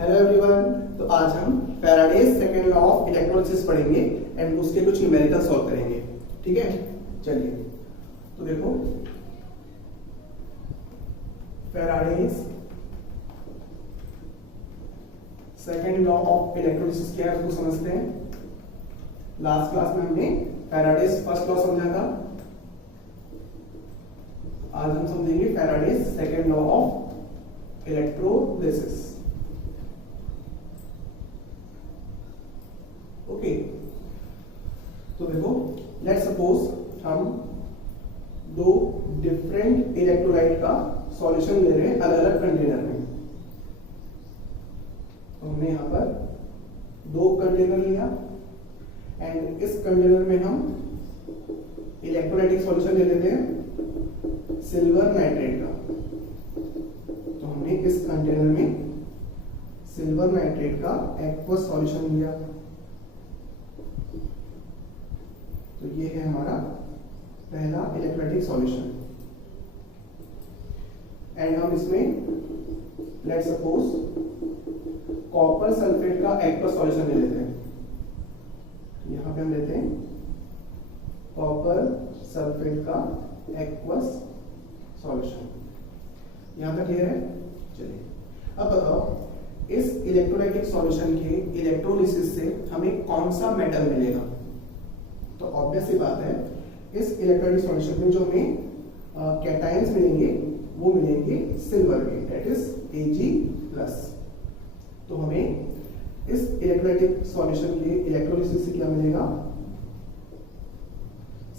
Hello everyone. तो आज हम Faraday's second law of electrolysis पढ़ेंगे एंड उसके कुछ न्यूमेरिकल सॉल्व करेंगे। ठीक है, चलिए। तो देखो, Faraday's second law of electrolysis क्या है उसको समझते हैं। लास्ट क्लास में हमने फैराडेज फर्स्ट लॉ समझा था, आज हम समझेंगे Faraday's second law of electrolysis. Okay, तो देखो, लेट्स सपोज हम दो डिफरेंट इलेक्ट्रोलाइट का सॉल्यूशन ले रहे हैं अलग अलग कंटेनर में। तो हमने यहां पर दो कंटेनर लिया एंड इस कंटेनर में हम इलेक्ट्रोलाइटिक सॉल्यूशन ले लेते हैं सिल्वर नाइट्रेट का। तो हमने इस कंटेनर में सिल्वर नाइट्रेट का एक्वस सॉल्यूशन लिया। तो ये है हमारा पहला इलेक्ट्रोलाइटिक सॉल्यूशन एंड हम इसमें लेट्स सपोज कॉपर सल्फेट का एक्वस सॉल्यूशन ले लेते हैं। यहां पे हम लेते हैं कॉपर सल्फेट का एक्वस सॉल्यूशन। यहां तक क्लियर है? चलिए, अब बताओ इस इलेक्ट्रोलाइटिक सॉल्यूशन के इलेक्ट्रोलिसिस से हमें कौन सा मेटल मिलेगा। तो ऑब्वियस सी बात है, इस इलेक्ट्रोलाइटिक सॉल्यूशन में जो हमें कैटायंस मिलेंगे वो मिलेंगे सिल्वर के, दैट इज Ag+। तो हमें इस इलेक्ट्रोलाइटिक सॉल्यूशन के इलेक्ट्रोलिसिस से क्या मिलेगा?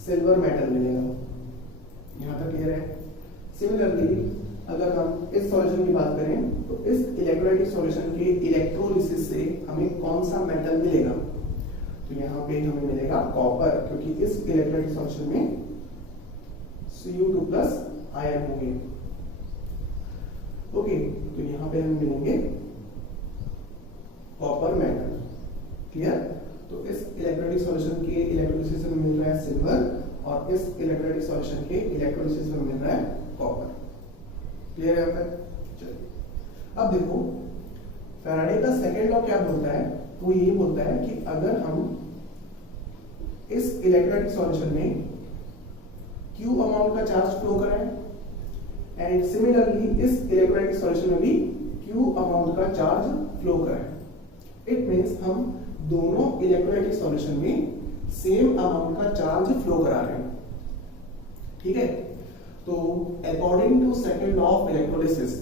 सिल्वर मेटल मिलेगा। यहां तक क्लियर है? सिमिलरली अगर हम इस सॉल्यूशन की बात करें तो इस इलेक्ट्रोलाइटिक सॉल्यूशन के इलेक्ट्रोलिसिस से हमें कौन सा मेटल मिलेगा? तो यहाँ पे हमें मिलेगा कॉपर, क्योंकि इस इलेक्ट्रोलाइटिक सॉल्यूशन में Cu2+ आयन होंगे। ओके, तो यहाँ पे हमें मिलेंगे कॉपर मेटल। क्लियर? तो इस इलेक्ट्रोलाइटिक सॉल्यूशन के इलेक्ट्रोलिसिस में मिल रहा है सिल्वर और इस इलेक्ट्रोलाइटिक सॉल्यूशन के इलेक्ट्रोलिसिस में मिल रहा है कॉपर। क्लियर है? अब चलिए, अब देखो फैराडे का सेकंड लॉ क्या बोलता है। वो ये बोलता है कि अगर हम इस इलेक्ट्रोलाइटिक सॉल्यूशन में Q अमाउंट का चार्ज फ्लो कराएं एंड सिमिलरली इस इलेक्ट्रोलाइटिक सॉल्यूशन में भी Q अमाउंट का चार्ज फ्लो कराएं, इट मींस हम दोनों इलेक्ट्रोलाइटिक सॉल्यूशन में सेम अमाउंट का चार्ज फ्लो करा रहे हैं। ठीक है? तो according to second law of electrolysis,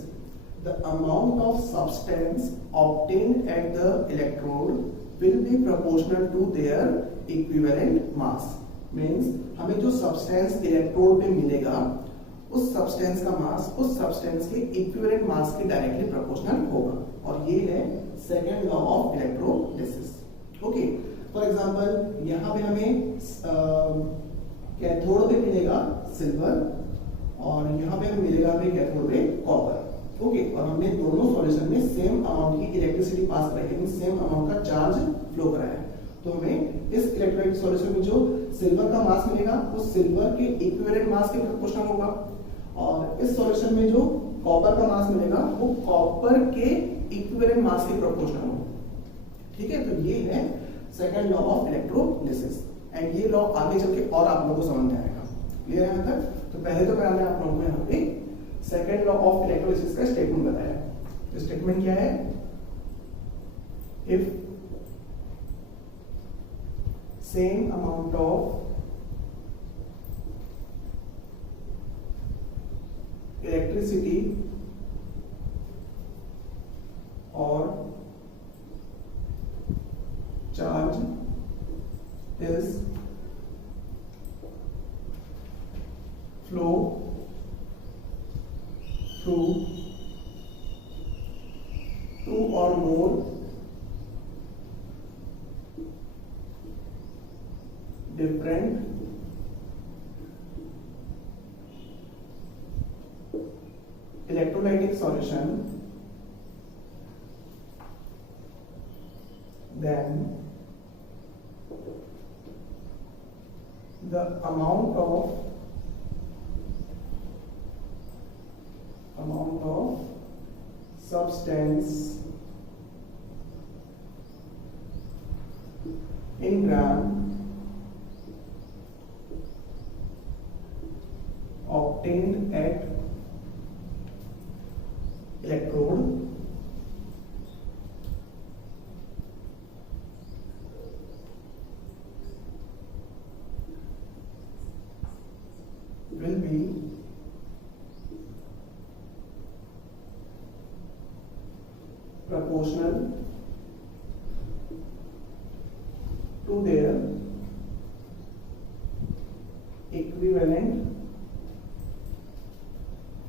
the amount of substance obtained at the electrode will be proportional to their equivalent mass। Means हमें जो substance इलेक्ट्रोड पे मिलेगा उस substance का मास उस substance के equivalent मास के डायरेक्टली प्रोपोर्शनल होगा, और ये है second law of electrolysis. Okay, for example यहाँ पे हमें कैथोड पे मिलेगा सिल्वर और यहाँ पे हमें मिलेगा कैथोड पे कॉपर। ओके, और हमने दोनों सॉल्यूशन में सेम अमाउंट की इलेक्ट्रिसिटी पास कराई है, सेम अमाउंट का चार्ज फ्लो कराया है। तो हमें इस इलेक्ट्रोलाइटिक सॉल्यूशन में जो सिल्वर का मास मिलेगा वो सिल्वर के इक्विवेलेंट मास के प्रोपोर्शनल होगा, और इस सॉल्यूशन में जो कॉपर का मास मिलेगा वो कॉपर के इक्विवेलेंट मास के प्रोपोर्शनल होगा। ठीक है? तो ये है second law of electrolysis and ये लॉ आगे चल के और आप लोगों को समझ में आएगा। क्लियर है यहां तक? तो पहले तो मैंने आप लोगों को यहाँ पे सेकेंड लॉ ऑफ इलेक्ट्रोलिसिस का स्टेटमेंट बताया। तो स्टेटमेंट क्या है? If same amount of electricity or charge is flow through two or more different electrolytic solution, then the amount of substance in gram obtained at electrode will be proportional to their equivalent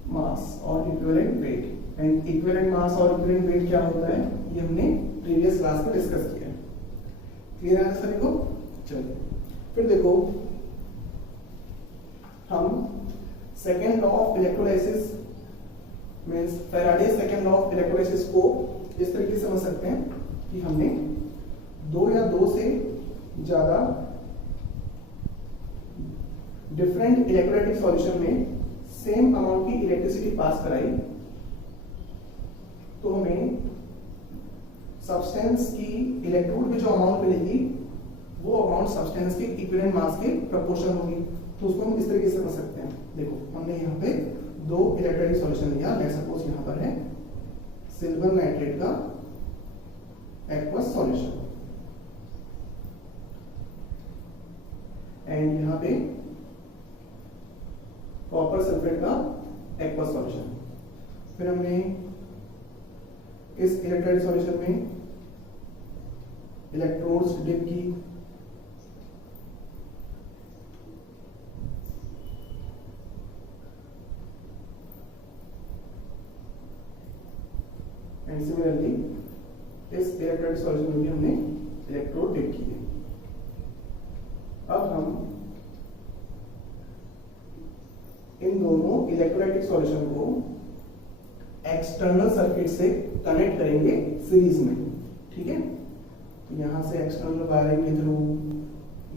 mass और equivalent weight. And equivalent mass और equivalent weight क्या होता है ये हमने previous class में discuss किया है. क्लियर है सभी को? चलिए फिर देखो हम second law of electrolysis means Faraday second law of electrolysis को इस तरीके से समझ सकते हैं कि हमने दो या दो से ज्यादा डिफरेंट इलेक्ट्रोलाइटिक सॉल्यूशन में सेम अमाउंट की इलेक्ट्रिसिटी पास कराई तो हमें सब्सटेंस की इलेक्ट्रोड की जो अमाउंट मिलेगी वो अमाउंट सब्सटेंस के इक्विवेलेंट मास के प्रोपोर्शन होगी. तो उसको हम इस तरीके से समझ सकते हैं. देखो हमने यहाँ पे दो इलेक्ट्रोलाइटिक सॉल्यूशन लिया. मैं सपोज यहाँ पर है सिल्वर नाइट्रेट का एक्वस सॉल्यूशन एंड यहाँ पे कॉपर सल्फेट का एक्वस सॉल्यूशन. फिर हमने इस इलेक्ट्रोलाइटिक सॉल्यूशन में इलेक्ट्रोड्स डिप की एंड सिमिलरली इस इलेक्ट्रोलाइटिक सॉल्यूशन में भी हमने इलेक्ट्रोड डिप की है. अब हम इन दोनों इलेक्ट्रोलाइटिक सॉल्यूशन को एक्सटर्नल सर्किट से कनेक्ट करेंगे सीरीज में. ठीक है, तो यहां से एक्सटर्नल वायरिंग के थ्रू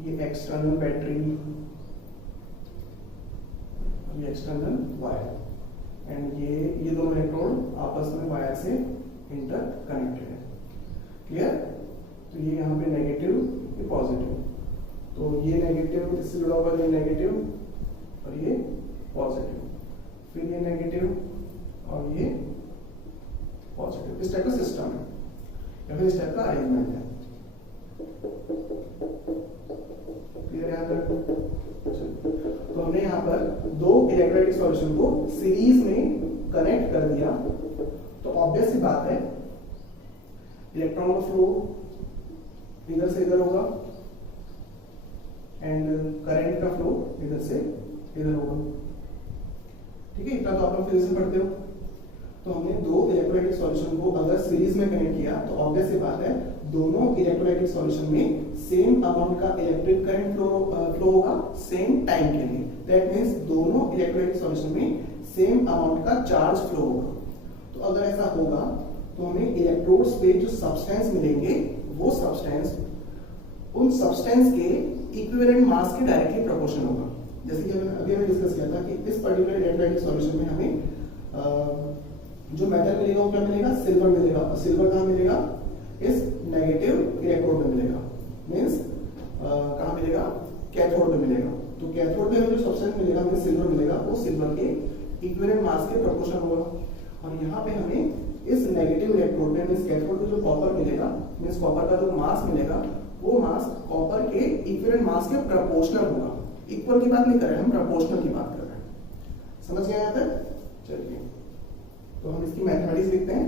ये एक्सटर्नल बैटरी ये एक्सटर्नल वायर एंड ये दोनों इलेक्ट्रोड आपस में वायर से इंटर कनेक्टेड है. क्लियर? तो ये यहाँ पे नेगेटिव ये पॉजिटिव. तो ये नेगेटिव इससे जुड़ा हुआ ये नेगेटिव और ये पॉजिटिव. फिर ये नेगेटिव और ये पॉजिटिव. इस टाइप का सिस्टम है या फिर इस टाइप का अरेंजमेंट है. क्लियर है? यहाँ तो हमने यहाँ पर दो इलेक्ट्रोलाइटिक सॉल्यूशन को सीरीज में कनेक्ट कर दिया. तो ऑब्वियस सी बात है इलेक्ट्रॉन का फ्लो इधर से इधर होगा एंड करंट का फ्लो इधर से इधर होगा. ठीक है, इतना तो आप लोग फिजिक्स में पढ़ते हो. तो हमने दो इलेक्ट्रोलाइटिक सॉल्यूशन को अगर सीरीज में कनेक्ट किया तो ऑब्वियस सी बात है दोनों इलेक्ट्रोलाइटिक सॉल्यूशन में सेम अमाउंट का इलेक्ट्रिक करंट फ्लो होगा सेम टाइम के लिए. दैट मींस दोनों इलेक्ट्रोलाइटिक सॉल्यूशन में सेम अमाउंट का चार्ज फ्लो होगा. तो अगर ऐसा होगा तो हमें इलेक्ट्रोड्स पे जो सब्सटेंस मिलेंगे वो सब्सटेंस उन सब्सटेंस के इक्विवेलेंट मास के डायरेक्टली प्रोपोर्शनल होगा. जैसे कि अभी हमने डिस्कस किया था कि इस पर्टिकुलर इलेक्ट्रोलाइटिक सॉल्यूशन में हमें जो मेटल मिलेगा वो क्या मिलेगा? सिल्वर मिलेगा. और सिल्वर कहाँ मिलेगा? इस नेगेटिव इलेक्ट्रोड में मिलेगा. मींस कहाँ मिलेगा? कैथोड में मिलेगा. तो कैथोड में हमें जो सब्सटेंस मिलेगा हमें सिल्वर मिलेगा वो सिल्वर के इक्विवेलेंट मास के प्रोपोर्शनल होगा. और यहाँ पे हमें इस नेगेटिव इलेक्ट्रोड में मींस कैथोड को जो कॉपर मिलेगा मींस कॉपर का जो मास मिलेगा वो मास कॉपर के इक्विवेलेंट मास के प्रोपोर्शनल होगा. इक्वल की बात नहीं कर रहे हैं हम, प्रोपोर्शनल की बात कर रहे हैं. समझ गए यहाँ तक? चलिए तो हम इसकी मैथमेटिक्स लिखते हैं.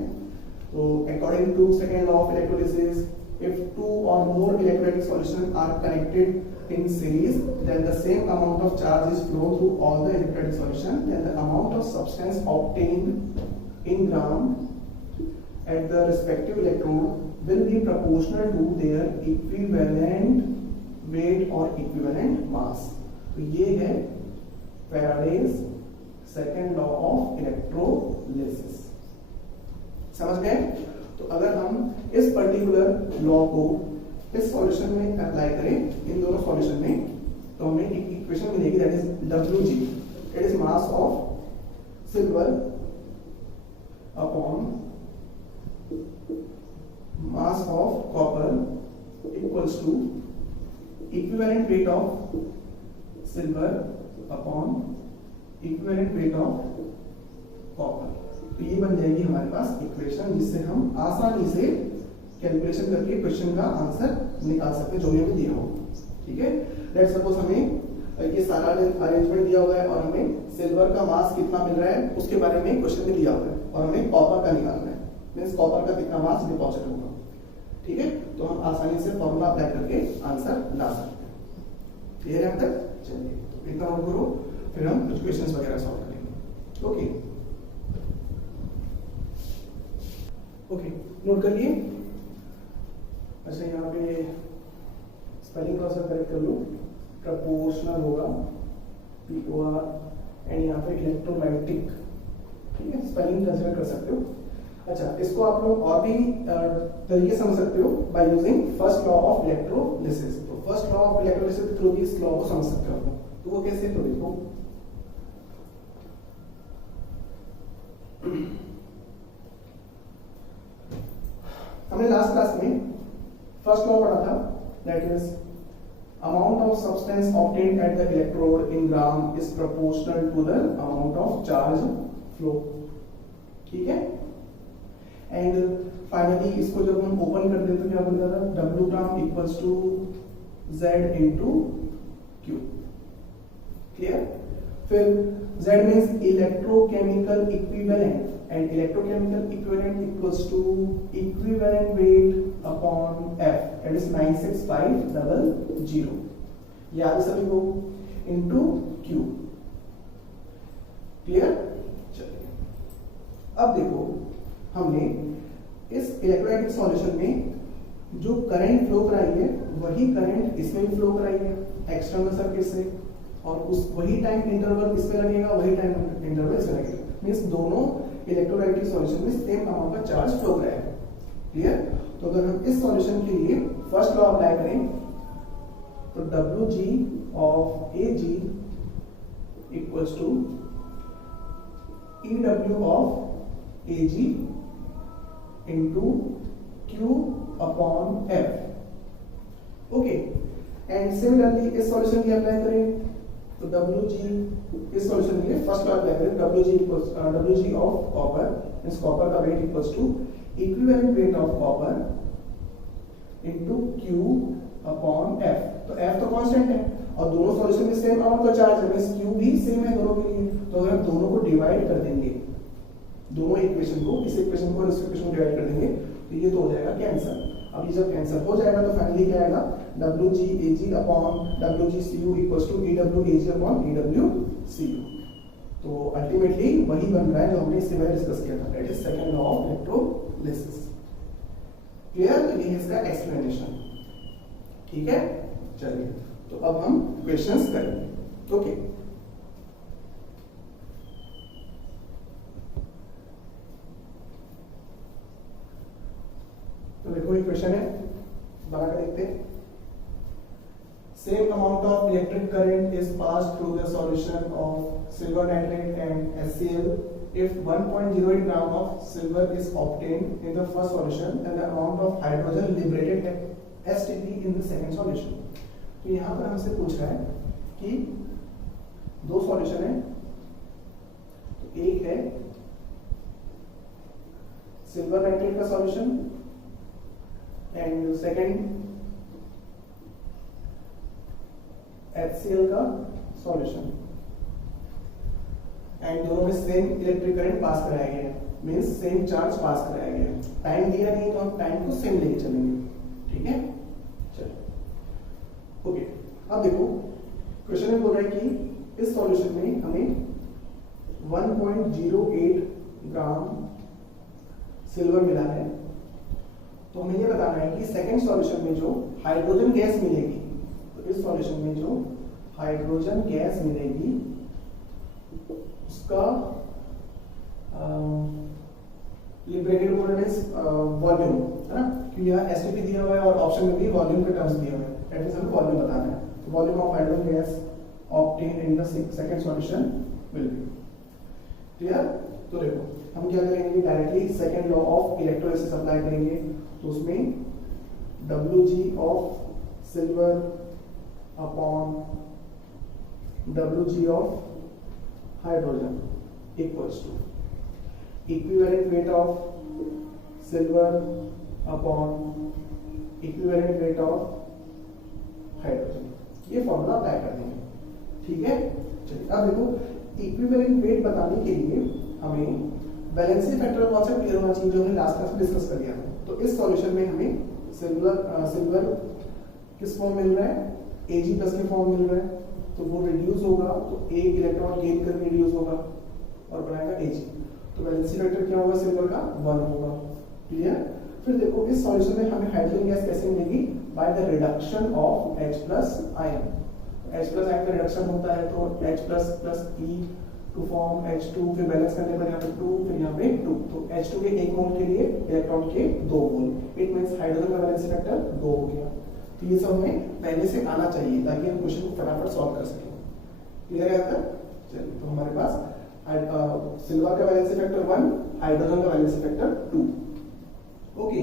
तो according to second law of electrolysis if two or more electrolytic solutions are connected in series then the same amount of charge is flow through all the electrolytic solution then the amount of substance obtained in gram at the respective electrode will be proportional to their equivalent weight or equivalent mass. तो ये है Faraday's second law of electrolysis. समझ गए? तो अगर हम इस particular law को इस सॉल्यूशन में अप्लाई करें इन दोनों सॉल्यूशन में तो हमें एक इक्वेशन मिलेगी that is Wg. It is mass of silver upon mass of copper equals to equivalent weight of silver upon equivalent weight of copper. तो ये बन जाएगी हमारे पास इक्वेशन, जिससे हम आसानी से कैलकुलेशन करके क्वेश्चन का आंसर निकाल सकते हैं जो हमें दिया हो। ठीक है, लेट्स सपोज हमें ये सारा अरेंजमेंट दिया हुआ है और हमें सिल्वर का मास कितना मिल रहा है उसके बारे में क्वेश्चन में दिया हुआ है, और हमें कॉपर का निकालना है, मींस कॉपर का कितना मास डिपॉजिट होगा। ठीक है, तो हम आसानी से फॉर्मूला अप्लाई करके आंसर ला सकते हैं। क्लियर है अब तक? चलिए तो इतना नोट करो, फिर हम कुछ क्वेश्चंस वगैरह सॉल्व करेंगे। ओके, नोट कर लिए? अच्छा, यहाँ पे स्पेलिंग थोड़ा सा करेक्ट कर लो, प्रपोर्शनल होगा POR, एंड यहाँ पे इलेक्ट्रोलाइटिक। ठीक है, स्पेलिंग कंसिडर कर सकते हो। अच्छा, इसको आप लोग और भी तरीके समझ सकते हो by using first law of electrolysis. तो फर्स्ट लॉ ऑफ इलेक्ट्रोलिसिस के थ्रू भी इस लॉ को समझ सकते हो। तो वो कैसे, तो देखो हमने लास्ट क्लास में फर्स्ट लॉ पढ़ा था, that is amount of substance obtained at the electrode in gram is proportional to the amount of charge flow। ठीक है, एंड फाइनली इसको जब हम ओपन कर देते तो क्या बनता था, W gram equals to Z into Q। Clear? फिर Z means electrochemical equivalent, and electrochemical equivalent equals to equivalent weight upon F, that is 96500, याद है सभी को, इनटू Q। क्लियर? चलिए अब देखो, हमने इस इलेक्ट्रोलाइटिक सॉल्यूशन में जो करंट फ्लो कराई है वही करंट इसमें भी फ्लो कराई है एक्सटर्नल सर्किट से, और उस वही टाइम इंटरवल इसमें लगेगा, वही टाइम इंटरवल इसमें लगेगा, मींस दोनों इलेक्ट्रोलाइटिक सॉल्यूशन में सेम अमाउंट का चार्ज फ्लो कराया है। क्लियर? तो अगर हम इस सॉल्यूशन के लिए फर्स्ट लॉ अप्लाई करें तो WG of AG equals to EW of AG into Q upon F। Okay, and similarly इस सॉल्यूशन के लिए अप्लाई करें तो WG, इस सॉल्यूशन के लिए फर्स्ट लॉ अप्लाई करें, WG of copper, means copper का weight equals to equivalent weight of copper into Q upon F। तो F तो कांस्टेंट है और दोनों सॉल्यूशन में सेम अमाउंट का चार्ज है, मींस Q भी सेम है दोनों के लिए। तो अगर हम दोनों को डिवाइड कर देंगे, दोनों इक्वेशन को, इस इक्वेशन को इस इक्वेशन को डिवाइड कर देंगे तो ये तो हो जाएगा कैंसिल। अब ये जब कैंसिल हो जाएगा तो फाइनली क्या आएगा, WGAG upon WGCU equals to EWAG upon EWCU। तो अल्टीमेटली वही बन रहा है जो हमने इससे पहले डिस्कस किया था, that is second law of electrolysis. Clear? तो ये इसका एक्सप्लेनेशन। ठीक है, चलिए तो अब हम क्वेश्चंस करेंगे। ओके, तो देखो ये क्वेश्चन है, बना कर देखते हैं। Same amount of electric current is passed through the solution of silver nitrate and HCl if 1.08 gram of silver is obtained in the first solution and the amount of hydrogen liberated at STP in the second solution। तो यहाँ पर हमसे पूछ रहा है कि दो solution है, तो एक है सिल्वर नाइट्रेट का सॉल्यूशन एंड सेकेंड HCl का सॉल्यूशन, एंड दोनों में सेम इलेक्ट्रिक करंट पास कराया गया है, मींस सेम चार्ज पास कराया गया है। टाइम दिया नहीं तो हम टाइम को सेम लेके चलेंगे। ठीक है, चलो ओके। अब देखो क्वेश्चन में बोल रहा है कि इस सॉल्यूशन में हमें 1.08 ग्राम सिल्वर मिला है, तो हमें ये बताना है कि सेकेंड सॉल्यूशन में जो हाइड्रोजन गैस मिलेगी, तो इस सॉल्यूशन में जो हाइड्रोजन गैस मिलेगी उसका लिबरेटेड वॉल्यूम है ना, क्योंकि यहाँ एसटीपी दिया हुआ है और ऑप्शन में भी वॉल्यूम के टर्म्स दिए हुए हैं, दैट मींस हमें वॉल्यूम बताना है। तो volume of hydrogen gas obtained in the second solution will be. Clear? तो देखो हम क्या करेंगे, directly second law of electrolysis apply करेंगे। तो उसमें WG of silver upon Wg of hydrogen equals to equivalent weight of silver upon equivalent weight of hydrogen। ये formula apply कर देंगे, ठीक है। चलिए अब देखो, इक्विवेलेंट वेट बताने के लिए हमें वैलेंसी फैक्टर कॉन्सेप्ट क्लियर होना चाहिए, जो हमने लास्ट क्लास में डिस्कस कर लिया था। तो इस सॉल्यूशन में हमें सिल्वर किस फॉर्म मिल रहा है, Ag प्लस के फॉर्म मिल रहा है, तो वो रिड्यूस होगा, तो एक इलेक्ट्रॉन गेन करके रिड्यूस होगा और बनाएगा Ag। तो वैलेंसी फैक्टर क्या होगा, सिल्वर का 1 होगा, क्लियर। फिर देखो इस सॉल्यूशन में हमें हाइड्रोजन गैस कैसे मिलेगी, by the reduction of H plus ion. H plus ion का रिडक्शन होता है तो H plus plus E to form H2, फिर बैलेंस करने पर यहाँ पे 2, फिर यहाँ पे 2, तो H2 के 1 मोल के लिए इलेक्ट्रॉन के 2 मोल, इट मींस हाइड्रोजन का वैलेंसी फैक्टर 2 हो गया। तो ये सब हमें पहले से आना चाहिए ताकि हम क्वेश्चन को फटाफट सॉल्व कर सकें, क्लियर है आता। चलिए तो हमारे पास सिल्वर का वैलेंसी फैक्टर 1, हाइड्रोजन का वैलेंसी फैक्टर 2, ओके।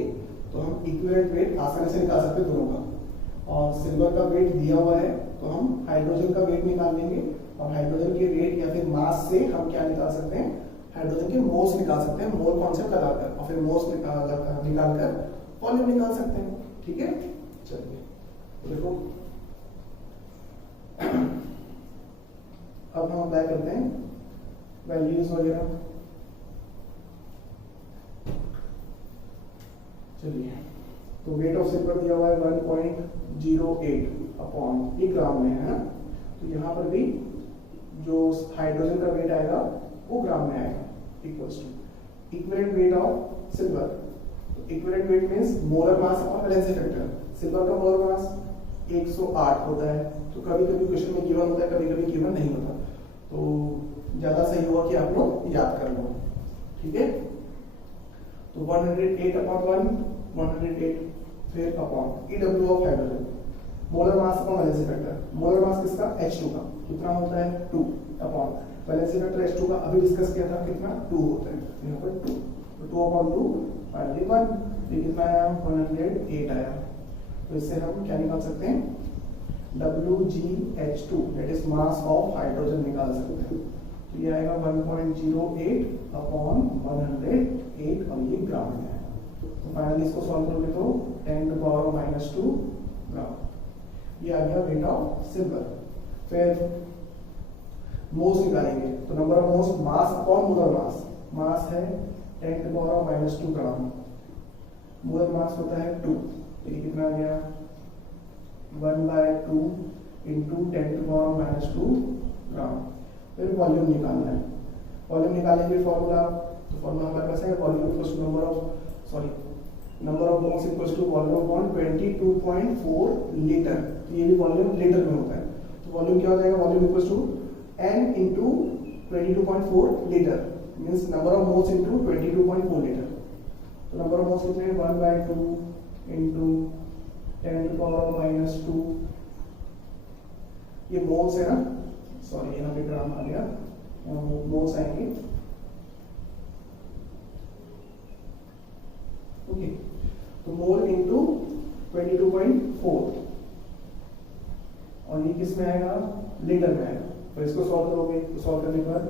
तो हम इक्विवेलेंट वेट आसानी से निकाल सकते हैं दोनों का, और सिल्वर का वेट दिया हुआ है तो हम हाइड्रोजन का वेट निकाल लेंगे, और हाइड्रोजन के वेट या फिर मास से हम क्या निकाल सकते हैं, हाइड्रोजन के मोल्स निकाल सकते हैं, मोल कॉन्सेप्ट लगाकर, और फिर मोल्स निकाल कर वॉल्यूम निकाल सकते हैं, ठीक है। चलिए देखो अब हम अप्लाई करते हैं वैल्यूज वगैरह। चलिए तो वेट ऑफ सिल्वर दिया हुआ है 1.08 अपॉन, ये ग्राम में है ना, तो यहाँ पर भी जो हाइड्रोजन का वेट आएगा वो ग्राम में आएगा, equals to equivalent weight of silver. तो equivalent weight means molar mass upon valency factor. Silver का मोलर मास 108 होता है, तो कभी कभी क्वेश्चन में गिवन होता है, कभी कभी गिवन नहीं होता, तो ज्यादा सही होगा कि आप लोग याद कर लो, ठीक है। तो 108 अपॉन 108, फिर upon EW of hydrogen, molar mass upon valency factor. Molar mass किसका, H2 का, कितना होता है 2, अपॉन वैलेंसी फैक्टर H2 का अभी डिस्कस किया था, कितना 2 होता है, यहाँ पर 2, तो 2 अपॉन 2 फाइनली 1, ये कितना आया 108 आया। तो इससे हम क्या निकाल सकते हैं, WgH2 that is mass of hydrogen निकाल सकते हैं। तो ये आएगा 1.08 अपॉन 108, और ये ग्राम में आएगा। तो फाइनली इसको सॉल्व करोगे तो 10⁻⁻2 ग्राम, ये आ गया वेट ऑफ सिल्वर। फिर मोल्स निकालेंगे, तो number of moles mass upon molar mass, mass है 10⁻⁻2 ग्राम, मोलर मास होता है 2, ये कितना आ गया 1/2 इंटू 10⁻⁻2 ग्राम। फिर वॉल्यूम निकालना है, वॉल्यूम निकालेंगे फॉर्मूला, तो फॉर्मूला हमारे पास है volume equals to number of moles equals to volume upon 22.4 litre. तो ये भी वॉल्यूम लीटर में होता है, तो वॉल्यूम क्या हो जाएगा, volume equals to n into 22.4 litre, means number of moles into 22.4 litre. तो नंबर ऑफ मोल्स कितने, 1/2 इंटू 10⁻⁻2, ये मोल्स है ना, सॉरी यहाँ पे ग्राम आ गया, मोल्स आएंगे, ओके। तो मोल इंटू 22.4, और ये किस में आएगा, लीटर में आएगा। तो इसको सॉल्व करोगे, तो सॉल्व करने पर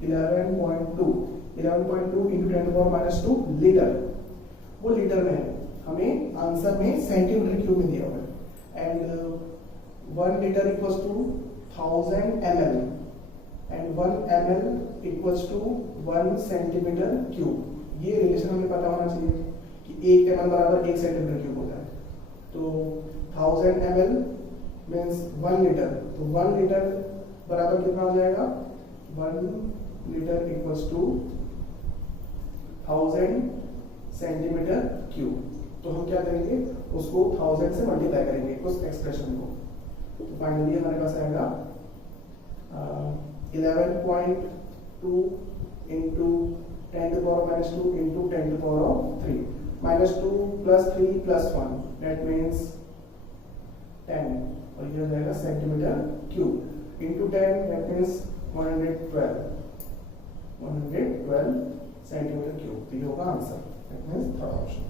11.2 इंटू 10⁻⁻2 लीटर, वो लीटर में है, हमें आंसर में सेंटीमीटर क्यूब में दिया हुआ है। And 1 litre equals to 1000 ml, and 1 ml equals to 1 centimetre cube. ये रिलेशन हमें पता होना चाहिए कि 1 ml बराबर 1 सेंटीमीटर क्यूब होता है। तो 1000 ml मींस 1 लीटर, तो 1 लीटर बराबर कितना हो जाएगा, 1 litre equals to 1000 centimetre cube. तो हम क्या करेंगे, उसको 1000 से मल्टीप्लाई करेंगे उस एक्सप्रेशन को, तो फाइनली हमारे पास आएगा 11.2 इंटू 10⁻⁻2 इंटू 10⁻3, -2 + 3 + 1 दैट मीन्स 10, और ये हो जाएगा centimetre cube into 10 that means 112 centimetre cube. तो ये होगा answer, that means third option.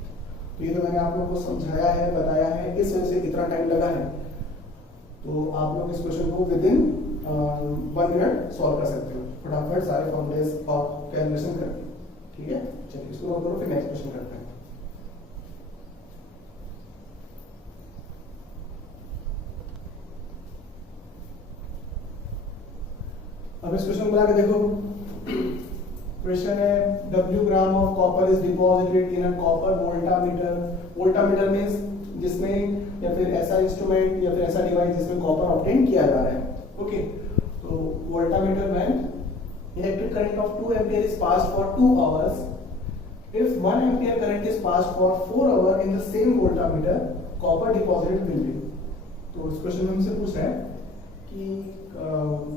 तो ये तो मैंने आप लोगों को समझाया है, बताया है, इस वजह से इतना टाइम लगा है। तो आप लोग इस क्वेश्चन को विद इन 1 मिनट सॉल्व कर सकते हो, फटाफट सारे फॉर्मूलेस और कैलकुलेशन करके। ठीक है, चलिए इसको नोट करो, फिर नेक्स्ट क्वेश्चन करते हैं। अब इस क्वेश्चन को आगे देखो। क्वेश्चन है W gram of copper is deposited in a copper voltameter. Voltameter means जिसमें या फिर ऐसा इंस्ट्रूमेंट या फिर ऐसा डिवाइस जिसमें कॉपर ऑब्टेन किया जा रहा है। ओके, तो वोल्टामीटर में electric current of 2 ampere is passed for 2 hours. If 1 ampere current is passed for 4 hour in the same voltameter, copper deposited will be. तो इस क्वेश्चन में हमसे पूछ रहा है कि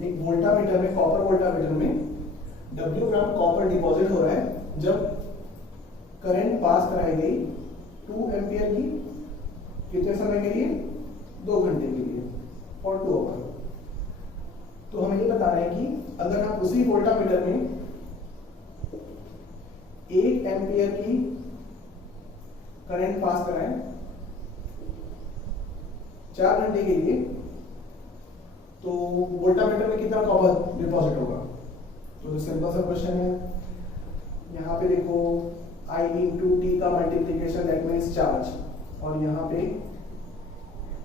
एक वोल्टामीटर में, कॉपर वोल्टामीटर में W ग्राम कॉपर डिपॉजिट हो रहा है जब करंट पास कराई गई 2 एम्पीयर की, कितने समय के लिए? 2 घंटे के लिए, और 2 आवर। तो हमें ये बताना है कि अगर हम उसी वोल्टामीटर में 1 एम्पीयर की करंट पास कराएं 4 घंटे के लिए, तो वोल्टामीटर में कितना कॉपर डिपॉजिट होगा? तो सिंपल सा क्वेश्चन है, यहाँ पे देखो I इंटू टी का मल्टीप्लीकेशन दैट मीन्स चार्ज, और यहाँ पे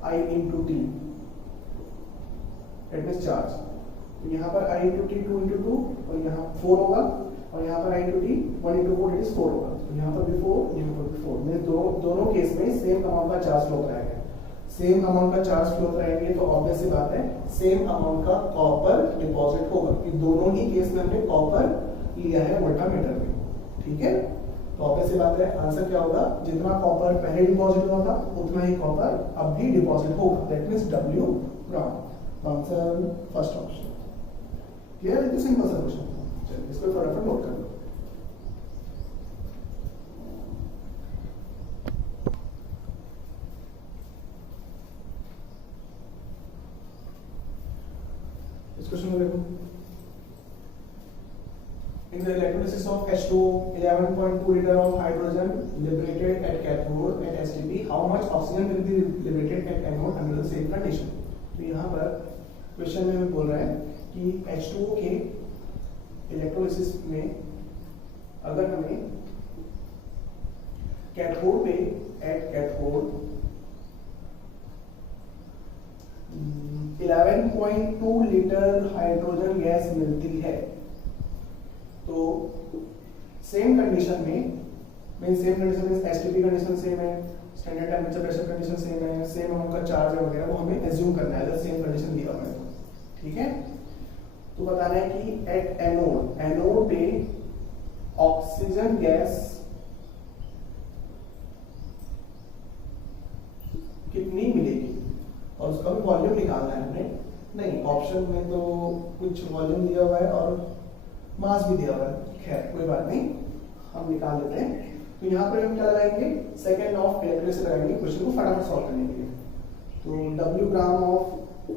I into T that means charge. तो यहाँ पर I इंटू टी 2 इंटू 2 और यहाँ 4 होगा, और यहाँ पर I into T 1 into 4 it is 4 होगा। तो यहाँ पर भी 4, यहाँ पर भी 4, मीन्स दोनों केस में सेम अमाउंट का चार्ज फ्लो कराएगा। सेम अमाउंट का चार्ज फ्लो कराएंगे तो ऑब्वियस सी बात है सेम अमाउंट का कॉपर डिपॉजिट होगा, कि दोनों ही केस में हमने कॉपर लिया है वोल्टामीटर में। ठीक है, तो ऑब्वियस सी बात है आंसर क्या होगा? जितना कॉपर पहले डिपॉजिट हुआ था उतना ही कॉपर अब भी डिपॉजिट होगा, that means W gram. Answer first option. Clear है? तो सिंपल सा क्वेश्चन। चलिए इसको फटाफट नोट कर लो। इस क्वेश्चन को देखो। In the electrolysis of H2O, 11.2 liter of hydrogen liberated at cathode at STP, how much oxygen will be liberated at anode under the same condition? तो यहाँ पर क्वेश्चन में बोल रहा है कि H2O के इलेक्ट्रोलिसिस में अगर हमें कैथोड पे at cathode 11.2 litre hydrogen gas मिलती है, तो सेम कंडीशन में सेम कंडीशन में एसटीपी कंडीशन सेम है, standard temperature pressure condition same है, सेम अमाउंट का चार्ज है वगैरह, वो हमें एज्यूम करना है, सेम कंडीशन दिया हुआ है। ठीक है, तो बताना है कि एट एनोड पे ऑक्सीजन गैस कितनी मिलेगी और उसका भी वॉल्यूम निकालना है हमने। नहीं, ऑप्शन में तो कुछ वॉल्यूम दिया हुआ है और मास भी दिया हुआ है, खैर कोई बात नहीं, हम निकाल लेते हैं। तो यहाँ पर हम क्या लगाएंगे? सेकेंड ऑफ इलेक्ट्रिसिटी लगाएंगे क्वेश्चन को फटाफट सॉल्व करने के लिए। तो W gram of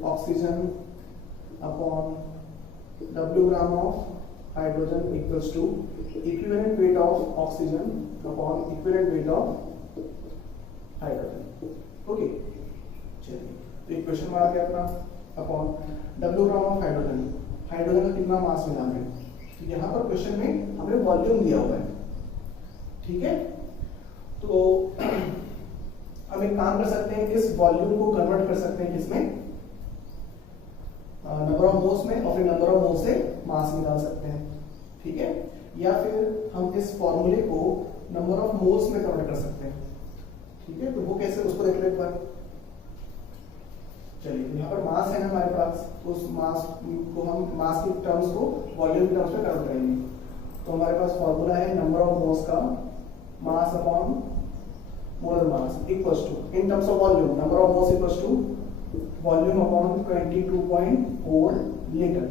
oxygen upon W gram of hydrogen equals to equivalent weight of oxygen upon equivalent weight of hydrogen. Okay, चलिए तो एक क्वेश्चन में आ गया अपना upon W gram of hydrogen, hydrogen का कितना मास मिला है, तो यहाँ पर क्वेश्चन में हमें वॉल्यूम दिया हुआ है। ठीक है, तो हम एक काम कर सकते हैं, इस वॉल्यूम को कन्वर्ट कर सकते हैं किसमें? नंबर ऑफ मोल्स में, और फिर नंबर ऑफ मोल्स से मास निकाल सकते हैं। ठीक है, या फिर हम इस फॉर्मूले को नंबर ऑफ मोल्स में कन्वर्ट कर सकते हैं। ठीक है, तो वो कैसे, उसको देख लो एक बार। चलिए, यहाँ पर मास है ना हमारे पास, तो उस मास को हम मास के टर्म्स को वॉल्यूम के टर्म्स में कन्वर्ट करेंगे। तो हमारे पास फॉर्मूला है नंबर ऑफ मोल्स का mass upon molar mass equals to, in terms of volume number of moles equals to volume upon 22.4 litre.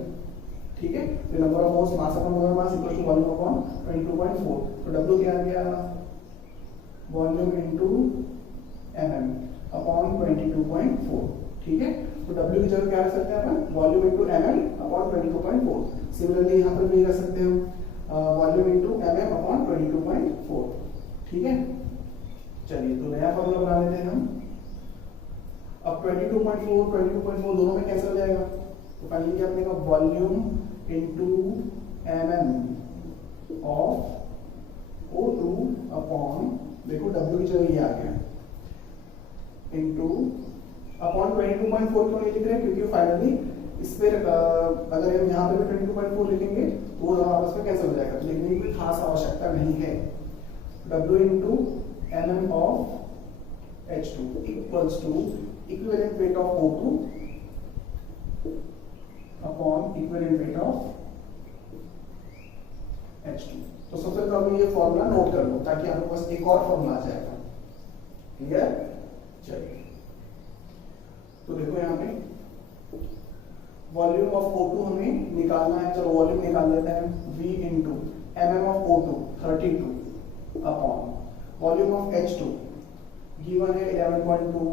ठीक है, तो number of moles mass upon molar mass equals to volume upon 22.4। तो W क्या आ गया? Volume into mm upon 22.4। ठीक है, तो W की जगह क्या रख सकते हैं अपन? Volume into mm upon 22.4। Similarly यहाँ पर भी रख सकते हैं वॉल्यूम इनटू mm अपॉन 22.4। ठीक है, चलिए तो नया फॉर्मूला बना लेते हैं हम। अब 22.4 दोनों में कैंसिल हो जाएगा, तो फाइनली क्या बनेगा, volume into mm of O2 upon, देखो W की जगह ये आ गया, इनटू अपॉन 22.4 क्यों नहीं लिख रहे हैं, क्योंकि फाइनली इस पर अगर हम यहाँ पे भी 22.4 लिखेंगे तो वो आपस में कैंसिल हो जाएगा, तो लिखने की कोई खास आवश्यकता नहीं है। W into mm of H2 equals to equivalent weight of O2 upon equivalent weight of H2। तो सबसे पहले ये फॉर्मूला नोट कर लो ताकि आपके पास एक और फॉर्मूला आ जाएगा। क्लियर? चलिए तो देखो यहाँ पे वॉल्यूम ऑफ O2 हमें निकालना है, चलो वॉल्यूम निकाल लेते हैं, V into mm of O2 32 upon volume of H2 given है 11.2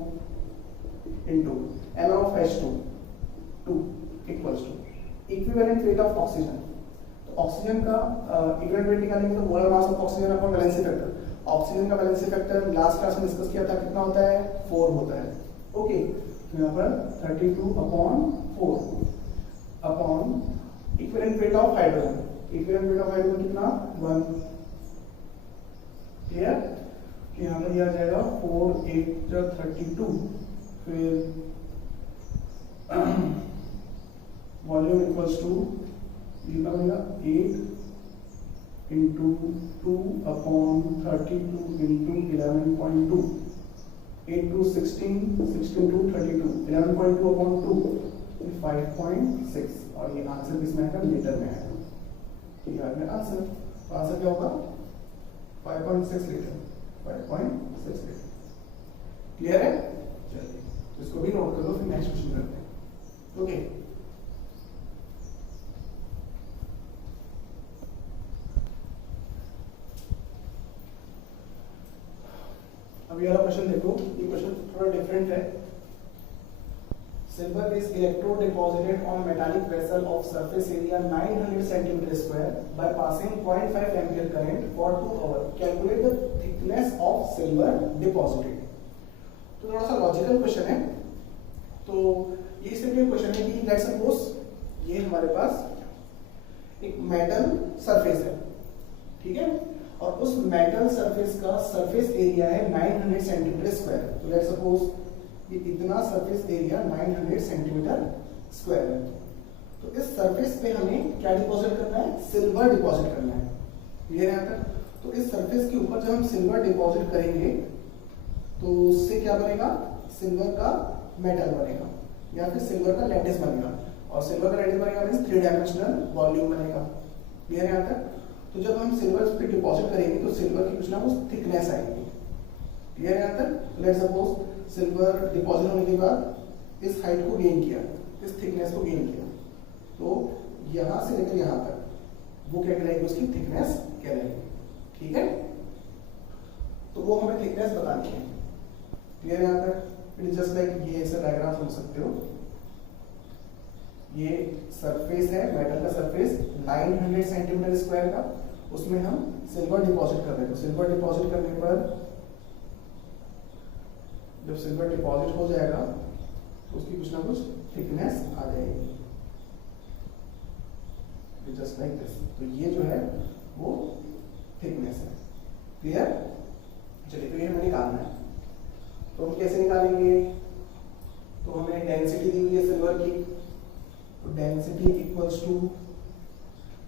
into m of H2 2 equals to equivalent weight of oxygen. तो ऑक्सीजन का इक्विवेलेंट वेट निकालेंगे तो molar mass of oxygen upon valency factor. Oxygen का valency factor last class में discuss किया था, कितना होता है, 4 होता है। ओके, तो यहाँ पर 32 upon 4 upon equivalent weight of hydrogen. Equivalent weight of hydrogen कितना, 1। क्लियर? तो यहाँ पर यह आ जाएगा 4 8 32, फिर वॉल्यूम इक्वल्स टू ये बनेगा 8 into 2 upon 32 into 11.2, 8 to 16, 16 to 32, 11.2 upon 2 5.6, और ये आंसर किसमें आएगा, लीटर में आएगा। ठीक है आंसर, तो आंसर क्या होगा 5.6 लीटर, 5.6 लीटर। क्लियर है? चलिए तो इसको भी नोट कर लो, फिर नेक्स्ट क्वेश्चन करते हैं। ओके अब ये वाला क्वेश्चन देखो, ये क्वेश्चन थोड़ा डिफरेंट है। Silver is electrode deposited on metallic vessel of surface area 900 centimetre square by passing 0.5 ampere current for 2 hour. Calculate the thickness of silver deposited. तो थोड़ा सा लॉजिकल क्वेश्चन है। तो ये सिंपल क्वेश्चन है कि लेट्स सपोज ये हमारे पास एक मेटल सरफेस है, ठीक है, और उस मेटल सरफेस का सरफेस एरिया है 900 सेंटीमीटर स्क्वायर। तो लेट्स सपोज ये इतना सरफेस एरिया 900 सेंटीमीटर स्क्वायर है। तो इस सरफेस पे हमें क्या डिपॉजिट करना है, सिल्वर डिपॉजिट करना है। क्लियर है यहाँ तक? तो इस सरफेस के ऊपर जब हम सिल्वर डिपॉजिट करेंगे तो उससे क्या बनेगा, सिल्वर का मेटल बनेगा या फिर सिल्वर का लैटिस बनेगा, और सिल्वर का लैटिस बनेगा मींस 3 डायमेंशनल वॉल्यूम बनेगा। क्लियर है यहाँ तक? तो जब हम सिल्वर पे डिपॉजिट करेंगे तो सिल्वर की कुछ ना कुछ थिकनेस आएगी। क्लियर है यहाँ तक? लेट्स सपोज सिल्वर डिपॉजिट होने के बाद इस हाइट को गेन किया, इस थिकनेस को गेन किया, तो यहाँ से लेकर यहाँ तक वो क्या कहलाएगी, उसकी थिकनेस कहलाएगी। ठीक है, तो वो हमें थिकनेस बतानी है। क्लियर है यहाँ तक? इट इज जस्ट लाइक ये ऐसा डायग्राम समझ सकते हो। ये सरफेस है, मेटल का सरफेस 900 सेंटीमीटर स्क्वायर का, उसमें हम सिल्वर डिपॉजिट कर रहे हैं। तो सिल्वर डिपॉजिट करने पर जब सिल्वर डिपॉजिट हो जाएगा तो उसकी कुछ ना कुछ थिकनेस आ जाएगी, जस्ट लाइक दिस। तो ये जो है वो थिकनेस है। क्लियर? चलिए तो ये हमें निकालना है। तो हम कैसे निकालेंगे, तो हमें डेंसिटी दी हुई है सिल्वर की, तो density equals to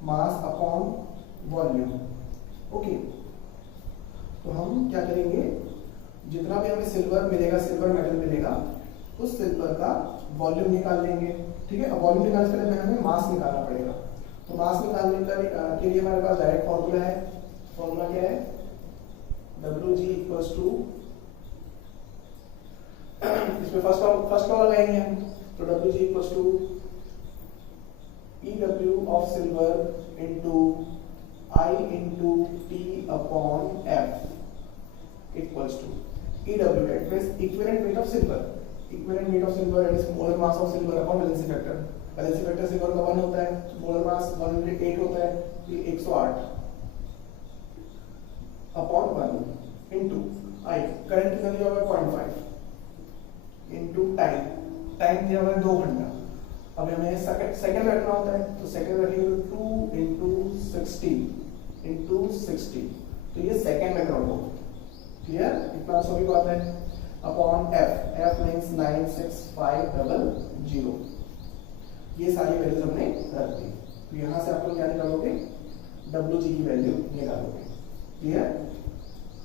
mass upon volume. Okay, तो हम क्या करेंगे, जितना भी हमें सिल्वर मिलेगा, सिल्वर मेटल मिलेगा, उस सिल्वर का वॉल्यूम निकाल लेंगे। ठीक है, अब वॉल्यूम निकालने से पहले हमें मास निकालना पड़ेगा। तो मास निकालने के लिए हमारे पास डायरेक्ट फॉर्मूला है। फॉर्मूला क्या है, Wg इक्वल्स टू, इसमें फर्स्ट लॉ लगाएंगे हम, तो Wg equals to EW of silver into I into T upon F equals to EW, that means equivalent weight of silver. Equivalent weight of silver is molar mass of silver upon valency factor. Valency factor silver का 1 होता है, molar mass 108 होता है, ये 108 upon 1 into I current कितना दिया हुआ है 0.5 इनटू टाइम दिया हुआ है 2 घंटा। अब हमें सेकंड रखना होता है, तो सेकंड रखिए 2 इनटू 60 तो ये सेकंड में काउंट होगा। क्लियर? इतना सभी को आता है। अपॉन एफ मींस 96500, ये सारी वैल्यूज हमने रख दी। तो यहां से आप लोग क्या निकालोगे, WG की वैल्यू निकालोगे। क्लियर?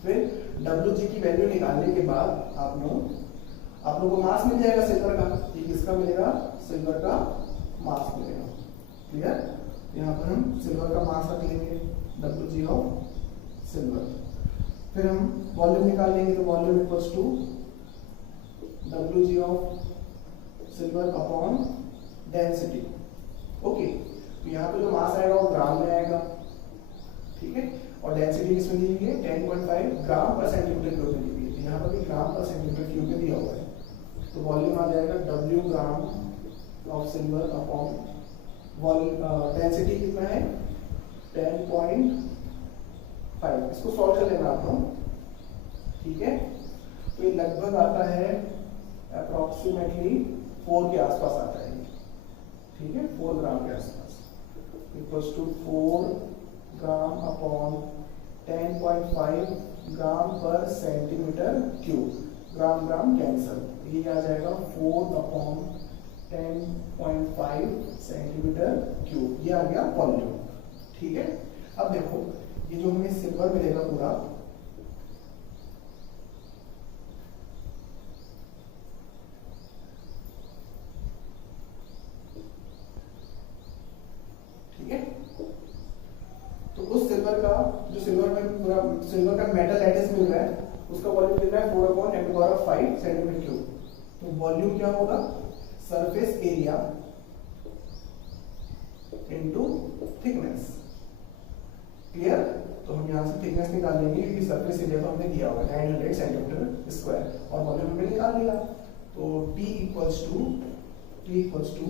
फिर WG की वैल्यू निकालने के बाद आप लोग को मास मिल जाएगा सिल्वर का। ये किसका मिलेगा? सिल्वर का मास मिलेगा। क्लियर? यहाँ पर हम सिल्वर का मास रख लेंगे, WG ऑफ सिल्वर। फिर हम वॉल्यूम निकाल लेंगे, तो volume equals to WG of silver upon density. Okay, तो यहाँ पे जो मास आएगा वो ग्राम में आएगा। ठीक है, और डेंसिटी किसमें दी हुई है? 10.5 ग्राम पर सेंटीमीटर क्यूब में दी हुई है। यहाँ पर भी ग्राम पर सेंटीमीटर क्यूब में दिया हुआ है। तो वॉल्यूम आ जाएगा W gram of silver upon density कितना है? 10.5। इसको सॉल्व कर लेना आप लोग। ठीक है, तो ये लगभग आता है अप्रोक्सीमेटली 4 के आसपास आता है। ठीक है, 4 ग्राम के आसपास इक्वल्स टू 4 ग्राम अपॉन 10.5 ग्राम पर सेंटीमीटर क्यूब। ग्राम कैंसल, ये आ जाएगा 4 अपॉन 10.5 सेंटीमीटर क्यूब। ये आ गया वॉल्यूम। ठीक है, अब देखो ये जो हमें सिल्वर मिलेगा पूरा, ठीक है, तो उस सिल्वर का जो सिल्वर का मेटल लैटिस मिल रहा है, उसका वॉल्यूम मिल रहा है 4/10⁵ सेंटीमीटर क्यूब। तो वॉल्यूम क्या होगा? Surface area into thickness. Clear? तो हम यहाँ से थिकनेस निकाल लेंगे, क्योंकि सरफेस एरिया तो हमने दिया हुआ है 900 सेंटीमीटर स्क्वायर और वॉल्यूम हमने निकाल लिया। तो T equals to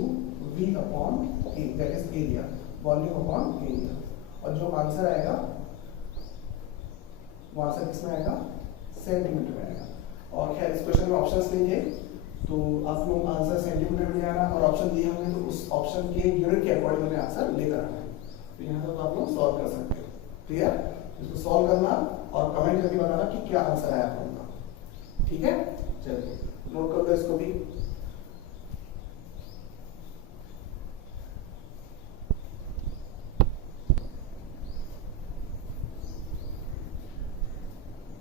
V upon A, that is area, volume upon area. और जो आंसर आएगा वो आंसर किसमें आएगा? सेंटीमीटर में आएगा। और खैर इस क्वेश्चन में ऑप्शंस नहीं है, तो आप लोग आंसर सेंटीमीटर में आना, और ऑप्शन दिए होंगे तो उस ऑप्शन के यूनिट के अकॉर्डिंग हमें आंसर लेकर आना है। तो यहाँ तक आप लोग सॉल्व कर सकते हो। क्लियर? इसको सॉल्व करना और कमेंट करके बताना कि क्या आंसर आया आप लोगों का। ठीक है, चलिए नोट कर दो इसको भी।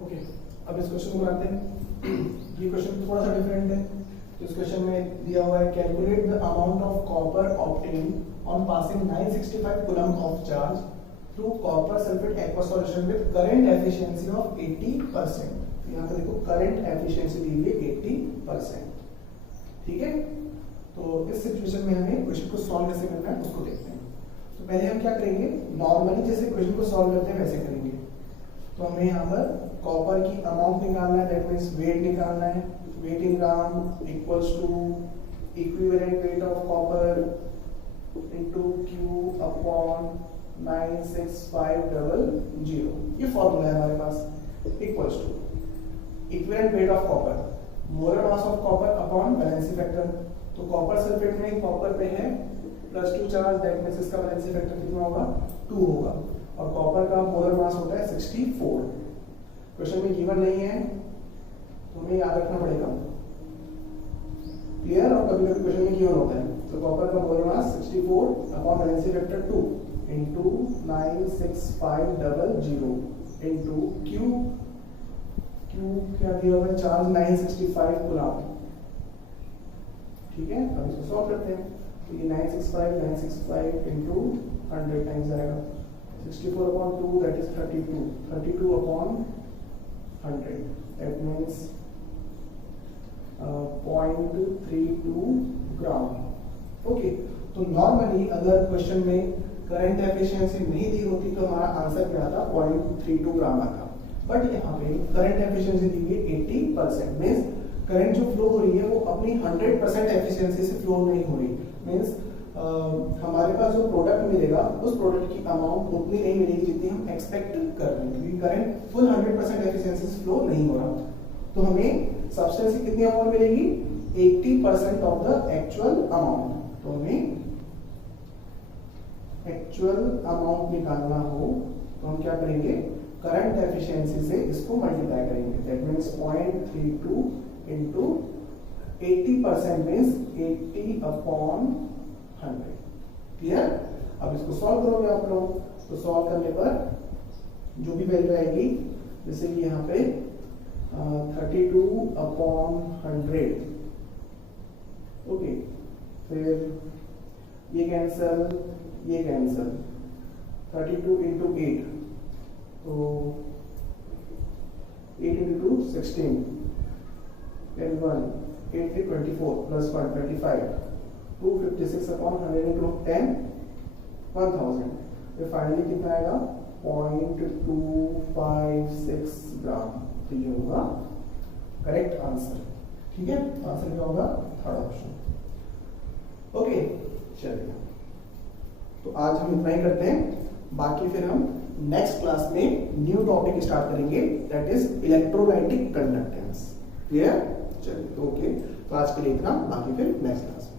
ओके, अब इस क्वेश्चन को बनाते हैं। ये क्वेश्चन थोड़ा सा डिफरेंट है। तो इस क्वेश्चन में दिया हुआ है, calculate the amount of copper obtain on passing 965 coulomb of charge through copper sulphate aqua solution with current efficiency of 80%। तो यहाँ पे देखो करंट एफिशिएंसी दी हुई है 80%। ठीक है, तो इस सिचुएशन में हमें क्वेश्चन को सॉल्व कैसे करना है उसको देखते हैं। तो पहले हम क्या करेंगे, नॉर्मली जैसे क्वेश्चन को सॉल्व करते हैं वैसे करेंगे। तो हमें यहाँ पर कॉपर की अमाउंट निकालना है, दैट मींस वेट निकालना है। Weight in gram equals to equivalent weight of copper into Q upon 96500। ये फॉर्मूला है हमारे पास, equals to equivalent weight of copper, molar mass of copper upon valency factor. तो कॉपर सल्फेट में copper पे है +2 चार्ज, दैट मींस इसका valency factor कितना होगा? 2 होगा। और कॉपर का मोलर मास होता है 64। क्वेश्चन में गिवन नहीं है तो हमें याद रखना पड़ेगा। क्लियर? और कभी कभी क्वेश्चन में गिवन होता है। तो कॉपर का मोलर मास 64 upon valency factor 2 into 96500 into Q क्या दिया हुआ है? Charge 965 coulomb. ठीक है, अब इसको सॉल्व करते हैं। तो ये 965 इनटू 100 टाइम्स आएगा 64/2, that is 32 upon 100, that means 0.32 gram. Okay, तो नॉर्मली अगर क्वेश्चन में करंट एफिशिएंसी नहीं दी होती तो हमारा आंसर क्या आता? 0.32 ग्राम आता। बट यहाँ पे करंट एफिशिएंसी दी है 80%, मीन्स करंट जो फ्लो हो रही है वो अपनी 100% एफिशिएंसी से फ्लो नहीं हो रही। मीन्स हमारे पास जो प्रोडक्ट मिलेगा उस प्रोडक्ट की अमाउंट उतनी नहीं मिलेगी जितनी हम एक्सपेक्ट कर रहे हैं, क्योंकि करंट फुल 100% एफिशिएंसी से फ्लो नहीं हो रहा। तो हमें सब्सटेंस की कितनी अमाउंट मिलेगी? 80% ऑफ द एक्चुअल अमाउंट। तो हमें एक्चुअल अमाउंट निकालना हो तो हम क्या करेंगे? करंट एफिशिएंसी से इसको मल्टीप्लाई करेंगे। That means 0.32 into 80% means 80/100। Clear? अब इसको सॉल्व करोगे आप लोग, तो सॉल्व करने पर जो भी वैल्यू आएगी, जैसे कि यहाँ पे 32/100, ओके, फिर ये कैंसल, ये कैंसल, 32 इंटू 8, तो 8 इंटू 16, 10 1 8 3 24 प्लस 1 25, 256/100 इंटू 10 1000। फिर फाइनली कितना आएगा? 0.256 ग्राम। तो ये होगा करेक्ट आंसर। ठीक है, आंसर क्या होगा? Third option. ओके, चलिए, तो आज हम इतना ही करते हैं। बाकी फिर हम नेक्स्ट क्लास में न्यू टॉपिक स्टार्ट करेंगे, that is electrolytic conductance. Clear? चलिए, तो ओके, तो आज के लिए इतना, बाकी फिर नेक्स्ट क्लास में।